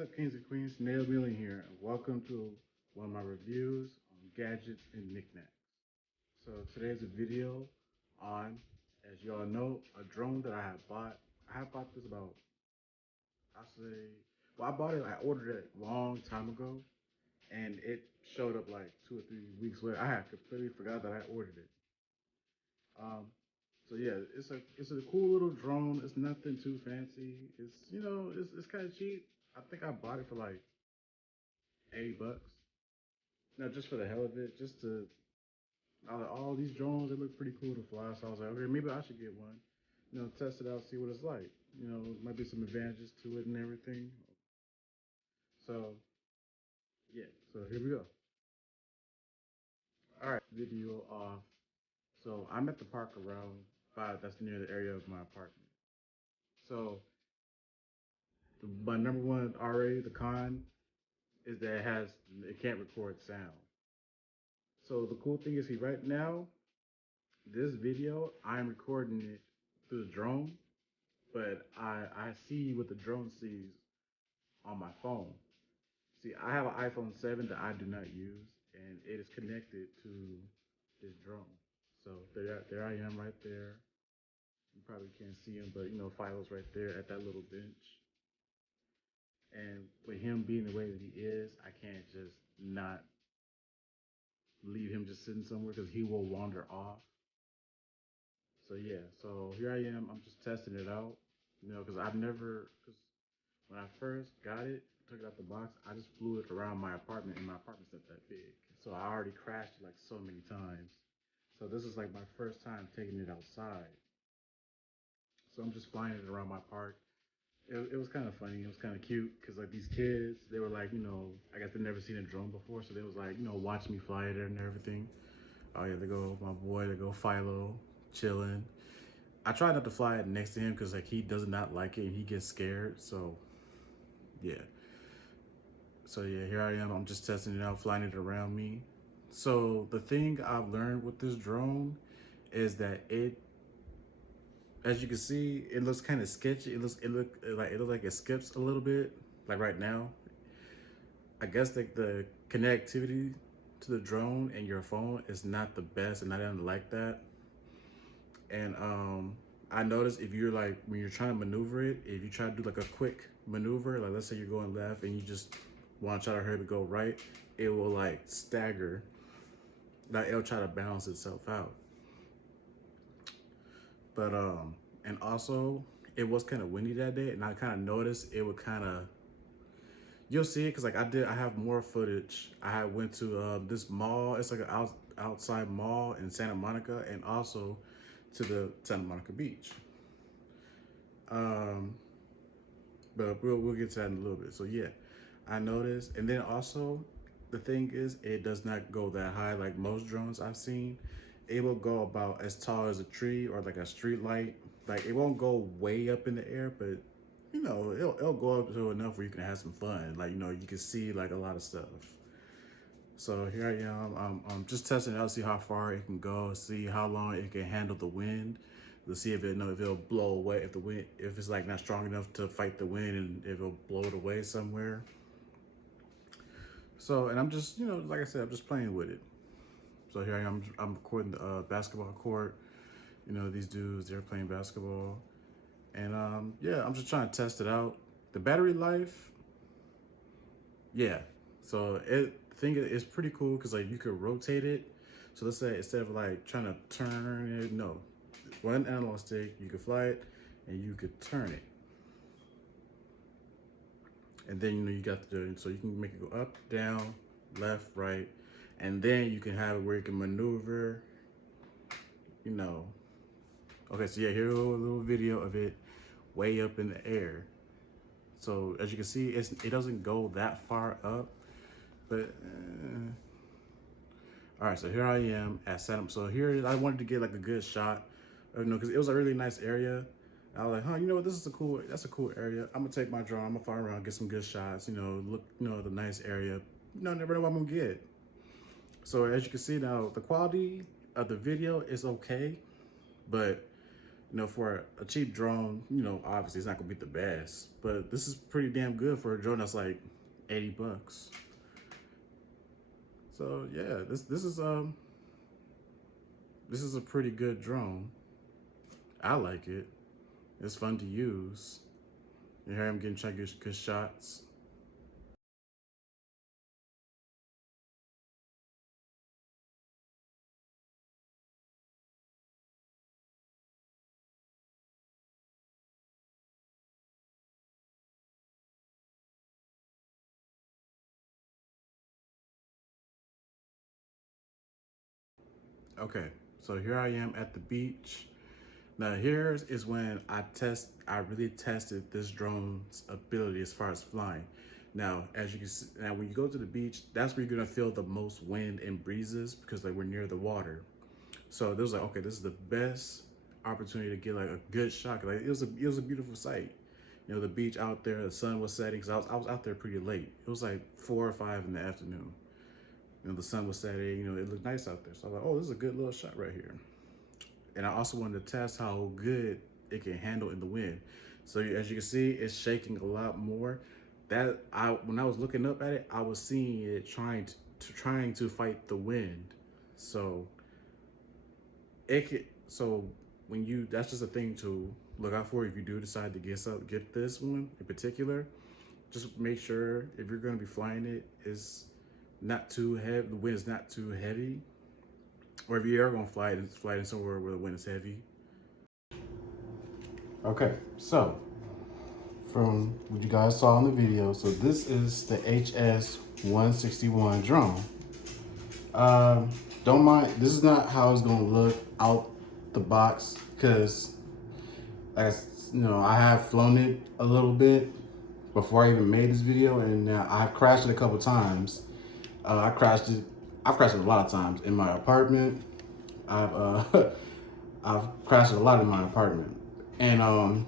What's up, kings and queens? Nail Wheeling here, and welcome to one of my reviews on gadgets and knickknacks. So today's a video on, as you all know, a drone that I have bought. I have bought this about, I say, well, I bought it. I ordered it a long time ago, and it showed up like 2 or 3 weeks later. I had completely forgot that I ordered it. Um, so yeah, it's a cool little drone. It's nothing too fancy. It's kind of cheap. I think I bought it for like $80. No, just for the hell of it, just to all these drones, they look pretty cool to fly. So I was like, okay, maybe I should get one. Test it out, see what it's like. Might be some advantages to it and everything. So yeah, so here we go. All right, video off. So I'm at the park around five. That's near the area of my apartment. So my number one already the con is that it can't record sound. So the cool thing is, right now this video I'm recording it through the drone, but I see what the drone sees on my phone. See, I have an iPhone 7 that I do not use, and it is connected to this drone. So there I am right there. You probably can't see him, but Philo's right there at that little bench. And with him being the way that he is, I can't just not leave him just sitting somewhere because he will wander off. So yeah, so here I am. I'm just testing it out, because because when I first got it, took it out the box, I just flew it around my apartment, and my apartment's not that big. So I already crashed it like so many times. So this is like my first time taking it outside. So I'm just flying it around my park. It was kind of funny. It was kind of cute because like these kids, they were like, I guess they've never seen a drone before, so they was like, watching me fly it and everything. Oh yeah, they go my boy, they go Philo, chilling. I try not to fly it next to him because like he does not like it and he gets scared. So yeah. So yeah, here I am. I'm just testing it out, flying it around me. So the thing I've learned with this drone is that as you can see, it looks kind of sketchy. It looks like it skips a little bit. Like right now, I guess like the connectivity to the drone and your phone is not the best, and I didn't like that. And I noticed if you're like when you're trying to maneuver it, if you try to do like a quick maneuver, like let's say you're going left and you just want to try to hurry to go right, it will like stagger. Like it'll try to balance itself out. But and also it was kind of windy that day, and I kind of noticed it would kind of you'll see it because like I have more footage. I went to this mall. It's like an outside mall in Santa Monica, and also to the Santa Monica beach. Um, but we'll get to that in a little bit. So yeah, I noticed, and then also the thing is, it does not go that high like most drones I've seen. It will go about as tall as a tree or like a street light. Like it won't go way up in the air, but it'll go up to enough where you can have some fun. Like you can see like a lot of stuff. So here I am. I'm just testing it out, see how far it can go, see how long it can handle the wind. To see if it'll blow away, if it's like not strong enough to fight the wind, and if it'll blow it away somewhere. So, and I'm just, like I said, I'm just playing with it. So here I am. I'm recording the basketball court. These dudes, they're playing basketball, and yeah, I'm just trying to test it out. The battery life, yeah. So the thing is pretty cool because like you could rotate it. So let's say instead of like trying to turn it, no, one analog stick, you could fly it and you could turn it. And then you got so you can make it go up, down, left, right, and then you can have it where you can maneuver. Okay, so yeah, here's a little video of it way up in the air. So as you can see, it doesn't go that far up, but all right. So here I am at Saddam. So here I wanted to get like a good shot, because it was a really nice area. I was like, huh, you know what? That's a cool area. I'm gonna take my drone. I'm gonna fly around, get some good shots. Look, the nice area. Never know what I'm gonna get. So as you can see now, the quality of the video is okay, but You know, for a cheap drone, you know, obviously it's not gonna be the best, but this is pretty damn good for a drone that's like 80 bucks. So yeah, this is a pretty good drone. I like it. It's fun to use. You hear him getting trying to get good shots. Okay, so here I am at the beach. Now here is when I really tested this drone's ability as far as flying. Now, as you can see, now when you go to the beach, that's where you're gonna feel the most wind and breezes because like we're near the water. So there was like, okay, this is the best opportunity to get like a good shot. Like it was a beautiful sight. You know, the beach out there, the sun was setting. Cause I was out there pretty late. It was like 4 or 5 in the afternoon. You know, the sun was setting. You know, it looked nice out there. So I was like, oh, this is a good little shot right here. And I also wanted to test how good it can handle in the wind. So as you can see, it's shaking a lot more. When I was looking up at it, I was seeing it trying to fight the wind. So it could, so when you that's just a thing to look out for if you do decide to get this one in particular. Just make sure if you're going to be flying it is not too heavy, the wind is not too heavy, or if you are going to fly it somewhere where the wind is heavy. Okay, so from what you guys saw in the video, so this is the hs161 drone. Don't mind, this is not how it's gonna look out the box because, you know, I have flown it a little bit before I even made this video, and I've crashed it a couple times. I've crashed it a lot of times in my apartment. I've crashed it a lot in my apartment, and I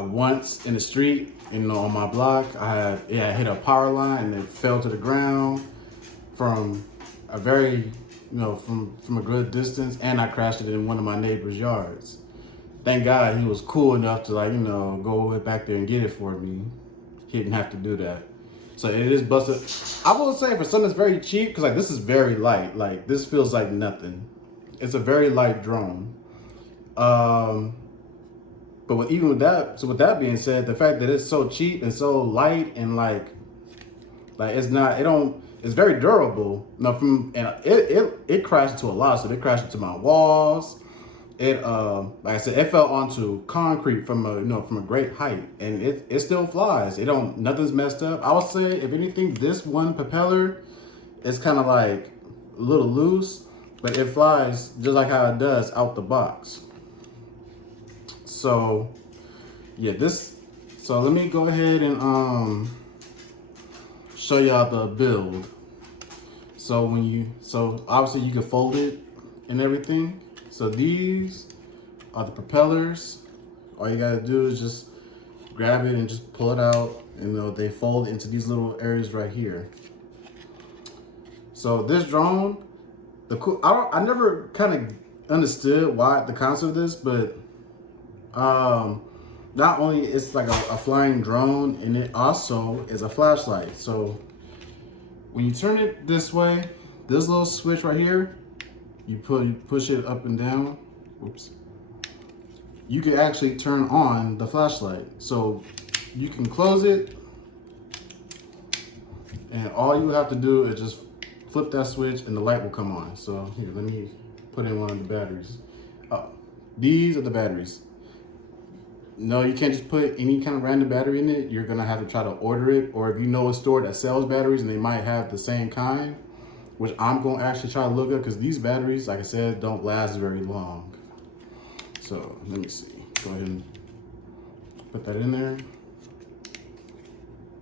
once in the street, you know, on my block, I hit a power line and it fell to the ground from a very, you know, from a good distance, and I crashed it in one of my neighbor's yards. Thank God he was cool enough to, like, you know, go back there and get it for me. He didn't have to do that. So it is busted. I will say for something that's very cheap, because like this is very light. Like this feels like nothing. It's a very light drone. But even with that, so with that being said, the fact that it's so cheap and so light and like it's not, it's very durable. No, it crashed into a lot. So it crashed into my walls. It like I said, it fell onto concrete from a great height, and it still flies. Nothing's messed up. I would say if anything, this one propeller is kind of like a little loose, but it flies just like how it does out the box. So yeah, so let me go ahead and show y'all the build. So obviously you can fold it and everything. So these are the propellers. All you gotta do is just grab it and just pull it out, and they fold into these little areas right here. So this drone, I never kind of understood why the concept of this, but not only it's like a flying drone, and it also is a flashlight. So when you turn it this way, this little switch right here, you push it up and down. Oops. You can actually turn on the flashlight. So you can close it, and all you have to do is just flip that switch and the light will come on. So here, let me put in one of the batteries. These are the batteries. No, you can't just put any kind of random battery in it. You're gonna have to try to order it, or if you know a store that sells batteries and they might have the same kind, which I'm gonna actually try to look up, because these batteries, like I said, don't last very long. So let me see, go ahead and put that in there.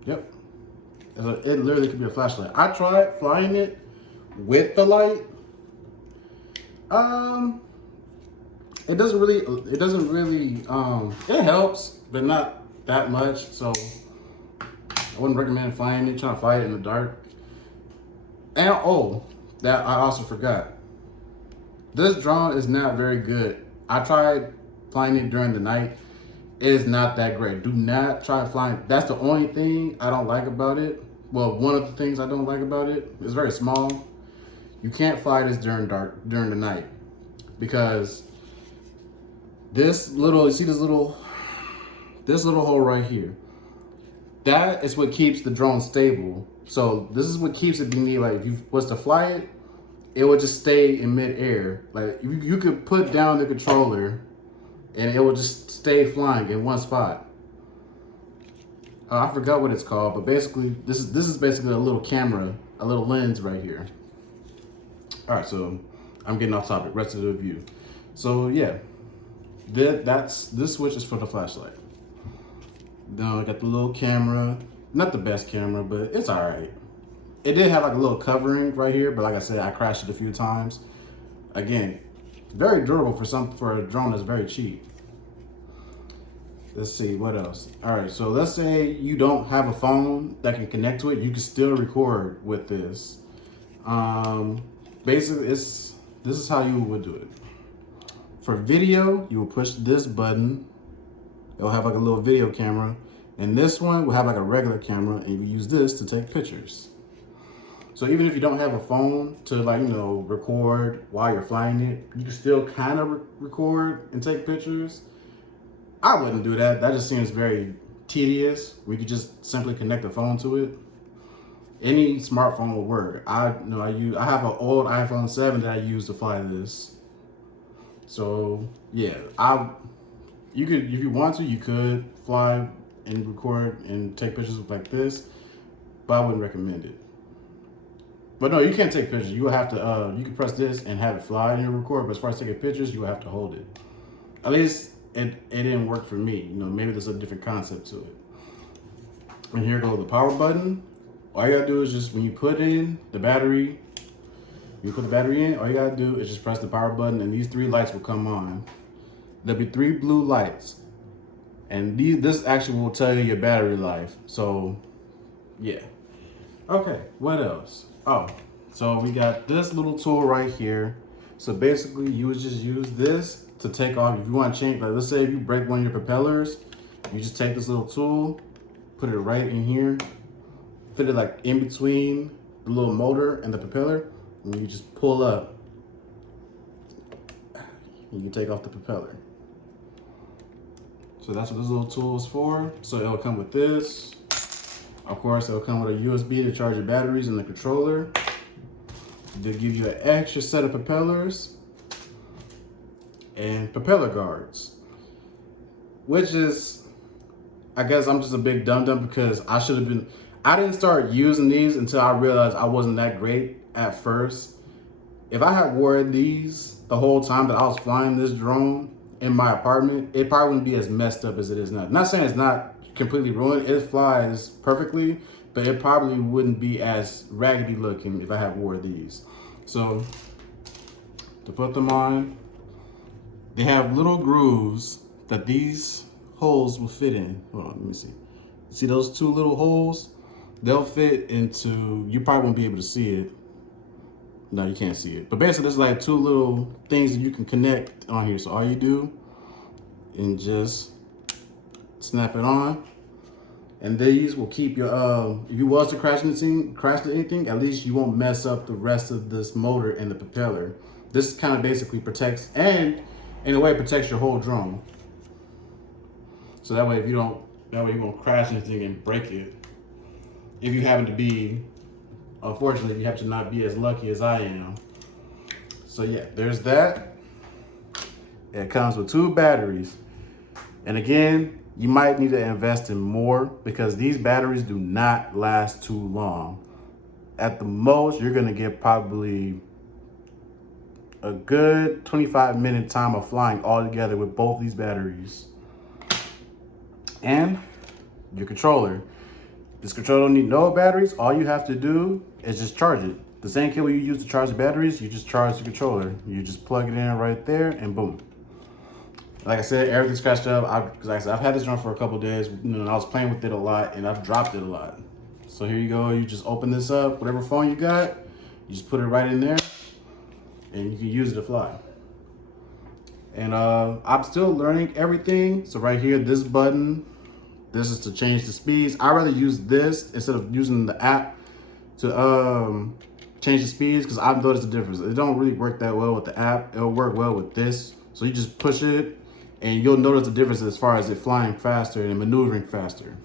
Yep, it literally could be a flashlight. I tried flying it with the light. It doesn't really, it helps, but not that much. So I wouldn't recommend flying it, trying to fly it in the dark. And that I also forgot. This drone is not very good. I tried flying it during the night, it is not that great. Do not try flying. That's the only thing I don't like about it. Well, one of the things I don't like about it. It's very small. You can't fly this during the night, because this little, you see this little hole right here. That is what keeps the drone stable. So this is what keeps it beneath. Like if you was to fly it, it would just stay in midair. Like you could put down the controller and it will just stay flying in one spot. I forgot what it's called, but basically this is basically a little camera, a little lens right here. All right, so I'm getting off topic. Rest of the view. So yeah, this switch is for the flashlight. Then I got the little camera, not the best camera, but it's all right. It did have like a little covering right here, but like I said, I crashed it a few times. Again, very durable for a drone that's very cheap. Let's see, what else? All right, so let's say you don't have a phone that can connect to it. You can still record with this. Basically, this is how you would do it. For video, you will push this button. It'll have like a little video camera. And this one will have like a regular camera, and you use this to take pictures. So even if you don't have a phone to record while you're flying it, you can still kind of record and take pictures. I wouldn't do that. That just seems very tedious. We could just simply connect the phone to it. Any smartphone will work. I have an old iPhone 7 that I use to fly this. So yeah, you could, if you want to, you could fly and record and take pictures like this, but I wouldn't recommend it. But no, you can't take pictures. You will have to, you can press this and have it fly and you record, but as far as taking pictures, you will have to hold it. At least it didn't work for me. Maybe there's a different concept to it. And here goes the power button. All you gotta do is just, when you put in the battery, all you gotta do is just press the power button and these 3 lights will come on. There'll be 3 blue lights. And this actually will tell you your battery life. So yeah. Okay, what else? Oh, so we got this little tool right here. So basically you would just use this to take off. If you want to change, like let's say if you break one of your propellers, you just take this little tool, put it right in here, fit it like in between the little motor and the propeller, and you just pull up. And you take off the propeller. So that's what this little tool is for. So it'll come with this. Of course, it'll come with a USB to charge your batteries and the controller. They'll give you an extra set of propellers and propeller guards, which is, I guess I'm just a big dum-dum because I didn't start using these until I realized I wasn't that great at first. If I had worn these the whole time that I was flying this drone in my apartment, it probably wouldn't be as messed up as it is now. Not saying it's not completely ruined, it flies perfectly, but it probably wouldn't be as raggedy looking if I had wore these. So to put them on, they have little grooves that these holes will fit in. Hold on, let me see. See those 2 little holes? They'll fit into, you probably won't be able to see it. No, you can't see it. But basically there's like 2 little things that you can connect on here. So all you do and just snap it on. And these will keep your, if you was to crash anything, at least you won't mess up the rest of this motor and the propeller. This kind of basically protects, and in a way protects your whole drone. So that way you won't crash anything and break it. If you happen to be, unfortunately, you have to not be as lucky as I am. So yeah, there's that. It comes with 2 batteries. And again, you might need to invest in more because these batteries do not last too long. At the most, you're gonna get probably a good 25-minute time of flying all together with both these batteries. And your controller. This controller don't need no batteries. All you have to do is just charge it. The same cable you use to charge the batteries, you just charge the controller. You just plug it in right there and boom. Like I said, everything's scratched up. Like I said, I've had this drone for a couple days. I was playing with it a lot and I've dropped it a lot. So here you go. You just open this up, whatever phone you got, you just put it right in there and you can use it to fly. And I'm still learning everything. So right here, this button, this is to change the speeds. I rather use this instead of using the app to change the speeds, because I've noticed the difference. It don't really work that well with the app. It'll work well with this. So you just push it and you'll notice the difference as far as it flying faster and maneuvering faster.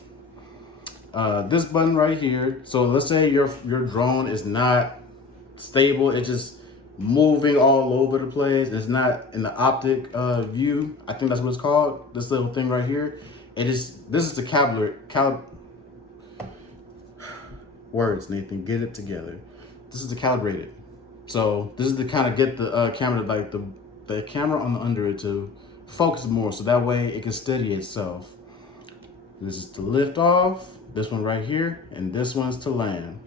This button right here. So let's say your drone is not stable. It's just moving all over the place. It's not in the optic view. I think that's what it's called. This little thing right here. This is the words, Nathan, get it together. This is the calibrated. So this is to kind of get the camera, like the camera on the under it to focus more, so that way it can steady itself. This is to lift off, this one right here, and this one's to land.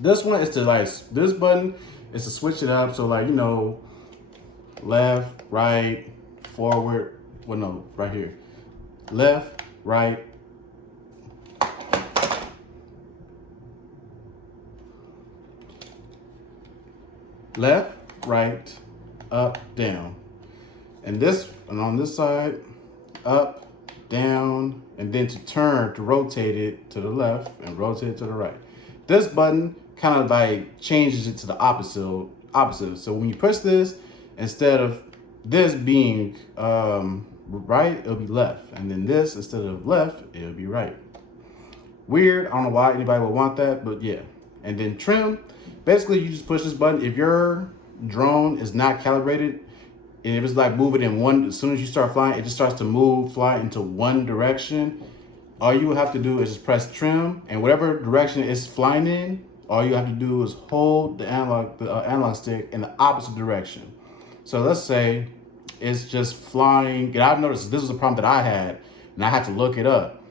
This one is to this button is to switch it up, so like, you know, left, right, forward, well no, right here. Left, right, left, right, up, down. And on this side, up, down, and then to turn, to rotate it to the left and rotate it to the right. This button kind of like changes it to the opposite. So when you push this, instead of this being right, it'll be left. And then this, instead of left, it'll be right. Weird, I don't know why anybody would want that, but yeah. And then trim, basically you just push this button. If your drone is not calibrated, and if it's like moving in one, as soon as you start flying, it just starts to fly into one direction. All you have to do is just press trim, and whatever direction it's flying in, all you have to do is hold the analog stick in the opposite direction. So let's say it's just flying, and I've noticed this was a problem that I had, and I had to look it up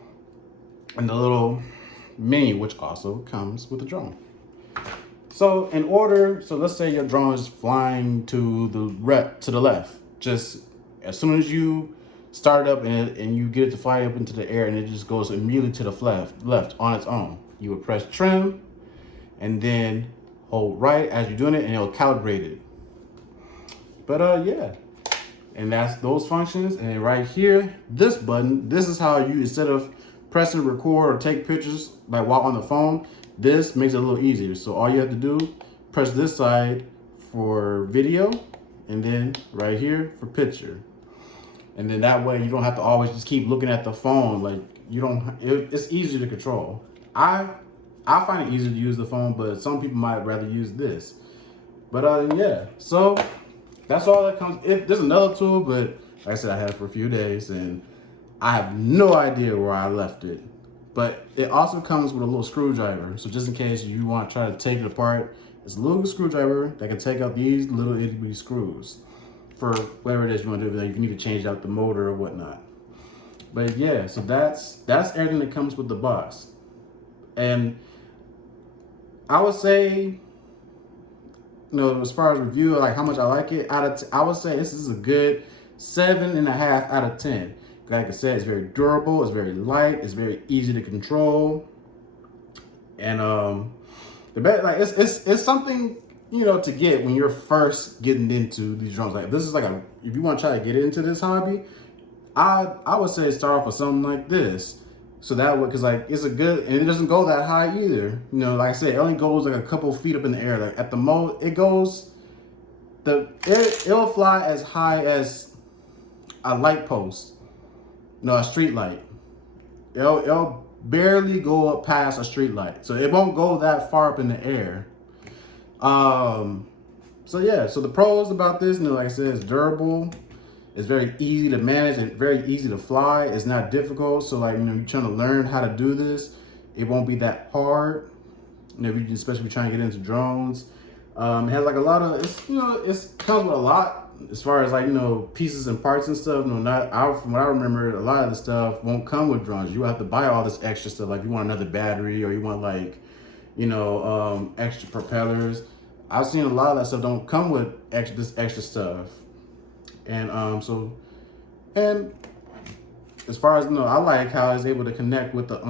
in the little menu, which also comes with the drone. So so let's say your drone is flying to the left. Just as soon as you start it up and you get it to fly up into the air, and it just goes immediately to the left on its own. You would press trim and then hold right as you're doing it, and it'll calibrate it. But yeah, and that's those functions. And then right here, this button, this is how you, instead of pressing record or take pictures like while on the phone, this makes it a little easier. So all you have to do, press this side for video, and then right here for picture. And then that way you don't have to always just keep looking at the phone. Like it's easier to control. I find it easier to use the phone, but some people might rather use this. But yeah, so that's all that comes. There's another tool, but like I said, I had it for a few days and I have no idea where I left it. But it also comes with a little screwdriver. So just in case you want to try to take it apart, it's a little screwdriver that can take out these little itty bitty screws for whatever it is you want to do. If you need to change out the motor or whatnot. But yeah, so that's everything that comes with the box. And I would say, you know, as far as review, like how much I like it, I would say this is a good 7.5 out of 10. Like I said, it's very durable, it's very light, it's very easy to control. And the best, like it's something, you know, to get when you're first getting into these drones. Like this is like if you want to try to get into this hobby, I would say start off with something like this. So that way, because like it's a good, and it doesn't go that high either. You know, like I said, it only goes like a couple feet up in the air. Like at the most, it goes, it'll fly as high as a light post. No, a street light. It'll barely go up past a street light. So it won't go that far up in the air. So yeah, so the pros about this, you know, like I said, it's durable. It's very easy to manage and very easy to fly. It's not difficult. So like, you know, you're trying to learn how to do this, it won't be that hard. You know, especially if you're trying to get into drones. It has like a lot of, it comes with a lot. As far as like, you know, pieces and parts and stuff, from what I remember, a lot of the stuff won't come with drones. You have to buy all this extra stuff. Like you want another battery, or you want like, you know, extra propellers. I've seen a lot of that stuff don't come with this extra stuff. And and as far as, you know, I like how it's able to connect with the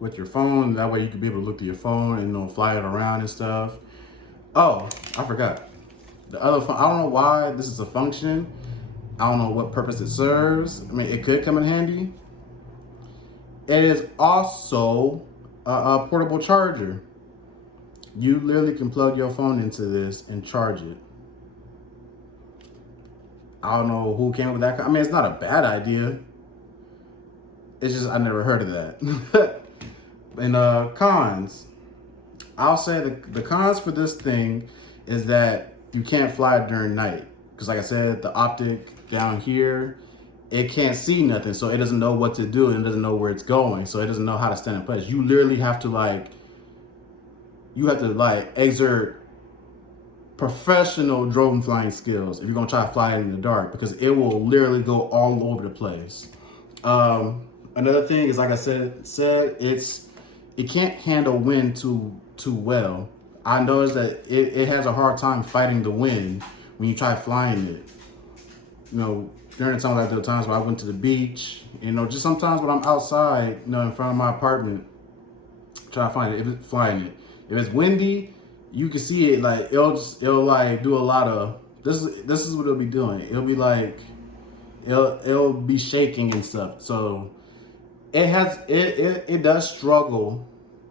with your phone. That way you can be able to look through your phone and, you know, fly it around and stuff. Oh, I forgot. The other, I don't know why this is a function. I don't know what purpose it serves. I mean, it could come in handy. It is also a portable charger. You literally can plug your phone into this and charge it. I don't know who came up with that. I mean, it's not a bad idea. It's just I never heard of that. And cons, I'll say the cons for this thing is that you can't fly it during night. Because like I said, the optic down here, it can't see nothing. So it doesn't know what to do and it doesn't know where it's going. So it doesn't know how to stand in place. You literally have to exert professional drone flying skills if you're gonna try to fly it in the dark, because it will literally go all over the place. Another thing is, like I said, it can't handle wind too well. I noticed that it has a hard time fighting the wind when you try flying it. You know, during the time like there were times where I went to the beach, you know, just sometimes when I'm outside, you know, in front of my apartment, try to find it, if it's flying it. If it's windy, you can see it, like it'll like do a lot of this is what it'll be doing. It'll be like it'll be shaking and stuff. So it does struggle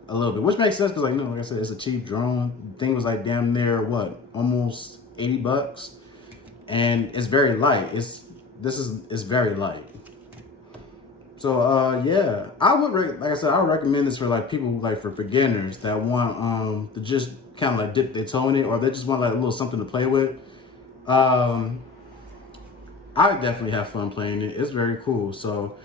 a little bit, which makes sense because, like, you know, like I said, it's a cheap drone. The thing was like damn near what, almost $80, and it's very light. It's very light. So yeah, I would like I said, I would recommend this for like people like for beginners that want to just kind of like dip their toe in it, or they just want like a little something to play with. I definitely have fun playing it. It's very cool. So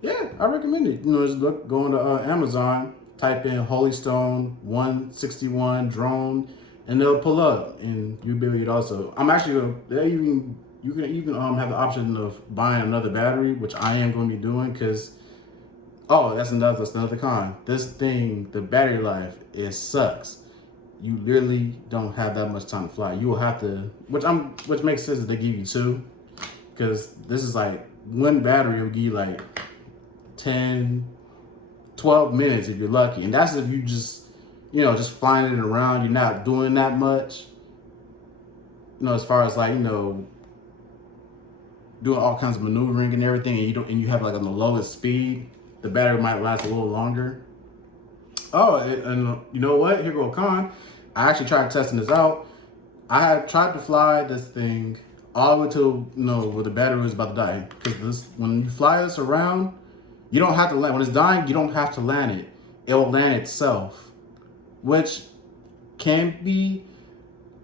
yeah, I recommend it. You know, just go on to Amazon, type in Holystone 161 drone, and they'll pull up, and you'll be able to also. I'm actually you can even have the option of buying another battery, which I am going to be doing because that's another con. This thing, the battery life, it sucks. You literally don't have that much time to fly. You will have to, which makes sense that they give you two, because this is like one battery will give you like 10, 12 minutes if you're lucky. And that's if you just, you know, just flying it around, you're not doing that much. You know, as far as like, you know, doing all kinds of maneuvering and everything, and you have like on the lowest speed, the battery might last a little longer. And you know what? Here go a con. I actually tried testing this out. I had tried to fly this thing all the way to, you know, where the battery was about to die. Because when you fly this around, you don't have to land. When it's dying, you don't have to land it. It will land itself, which can be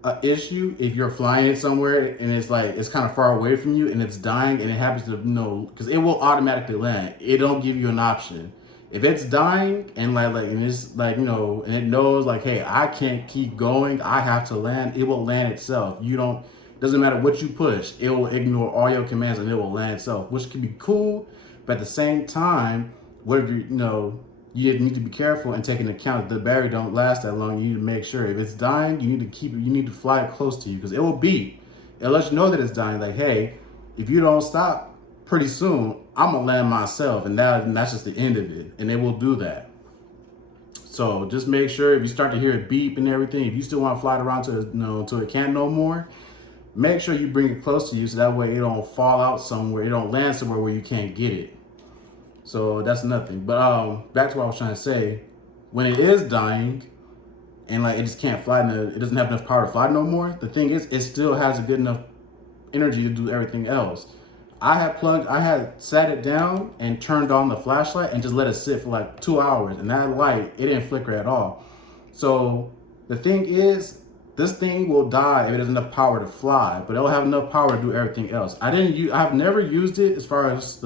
an issue if you're flying it somewhere and it's like it's kind of far away from you and it's dying and it happens to, you know, because it will automatically land. It don't give you an option. If it's dying and and it's like, you know, and it knows like, hey, I can't keep going, I have to land, it will land itself. Doesn't matter what you push, it will ignore all your commands and it will land itself, which can be cool. But at the same time, you need to be careful and take into account that the battery don't last that long. You need to make sure if it's dying, you need to fly it close to you, because it will beep. It'll let you know that it's dying. Like, hey, if you don't stop pretty soon, I'm gonna land myself, and that's just the end of it. And it will do that. So just make sure if you start to hear it beep and everything, if you still want to fly it around until it can't no more, make sure you bring it close to you so that way it don't fall out somewhere, it don't land somewhere where you can't get it. So that's nothing. But back to what I was trying to say, when it is dying and like it just can't fly, it doesn't have enough power to fly no more, the thing is, it still has a good enough energy to do everything else. I had sat it down and turned on the flashlight and just let it sit for like 2 hours, and that light, it didn't flicker at all. So the thing is, this thing will die if it has enough power to fly, but it'll have enough power to do everything else. I've never used it as far as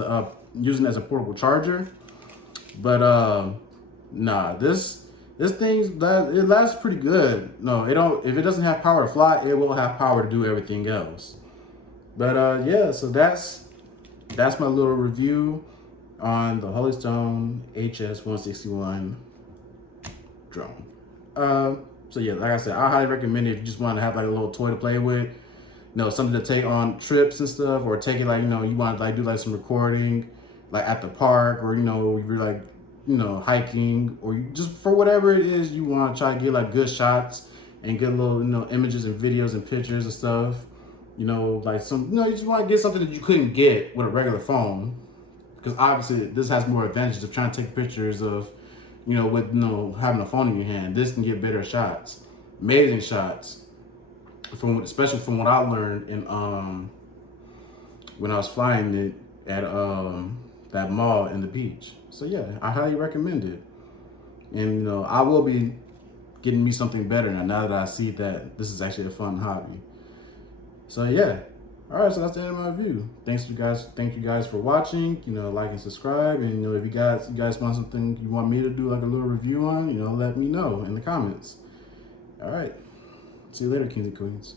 using it as a portable charger, but nah, this thing, it lasts pretty good. No, if it doesn't have power to fly, it will have power to do everything else. But yeah, so that's my little review on the Holystone hs161 drone. So yeah, like I said, I highly recommend it if you just want to have like a little toy to play with, you know, something to take on trips and stuff, or take it like, you know, you want to like do like some recording like at the park, or, you know, you're like, you know, hiking, or just for whatever it is you want to try to get like good shots and get little, images and videos and pictures and stuff. Like some, you just want to get something that you couldn't get with a regular phone, because obviously this has more advantages of trying to take pictures of, with having a phone in your hand. This can get better shots, amazing shots, especially from what I learned in when I was flying it at that mall in the beach. So yeah, I highly recommend it. And I will be getting me something better now that I see that this is actually a fun hobby. So yeah. All right, so that's the end of my review. Thank you guys for watching. Like and subscribe. And if you guys want something you want me to do like a little review on, let me know in the comments. All right. See you later, kings and queens.